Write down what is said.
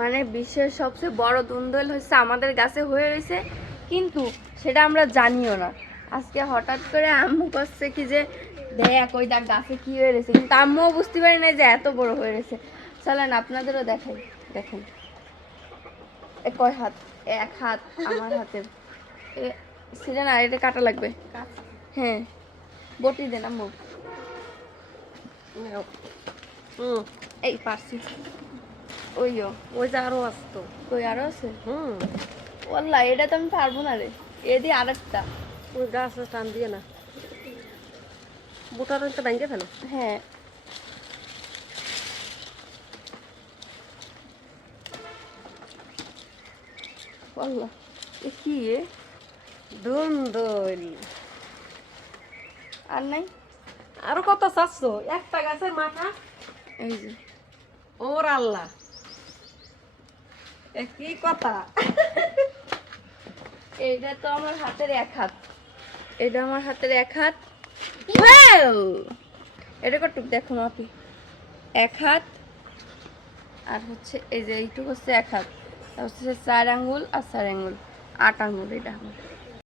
মানে বিশ্বের সবচেয়ে বড় দুন্দুল হচ্ছে আমাদের গাছে হয়ে রয়েছে, কিন্তু সেটা আমরা জানিও না। আজকে হঠাৎ করে আম্মু করছে কি যে দেখ ওই দেখ গাছে কি হয়ে রয়েছে, কিন্তু আম্মুও বুঝতে পারি না যে এত বড় হয়ে রয়েছে। চলেন আপনাদেরও দেখাই। দেখেন এ কয় হাত, এক হাত আমার হাতের। সেটা না, এটা কাটা লাগবে। হ্যাঁ বটি দেন আম্মু। এই পারছি। ওইও ওই যে আরো আসতো। কই আরো আছে? ওয়াল্লাহ এটা তো আমি পারবো না রে। এদি আরেকটা। ওই গাছ টান দিয়ে না, বুটার তো ভেঙে ফেলো। হ্যাঁ ওয়াল্লাহ এ কি এ? দুন্দুল। আর নাই? আরো কত চাচ্ছো? একটা গাছের মাথা। এই যে ওর আল্লাহ, এ কি কথা! এইটা তো আমার হাতের এক হাত। এটা আমার হাতের এক হাত। এটা কটুক দেখুন আপনি, এক হাত। আর হচ্ছে এই যে এইটুকু হচ্ছে এক হাত, তা হচ্ছে 4 আঙ্গুল আর 4 আঙ্গুল, 8 আঙ্গুল এটা আমার।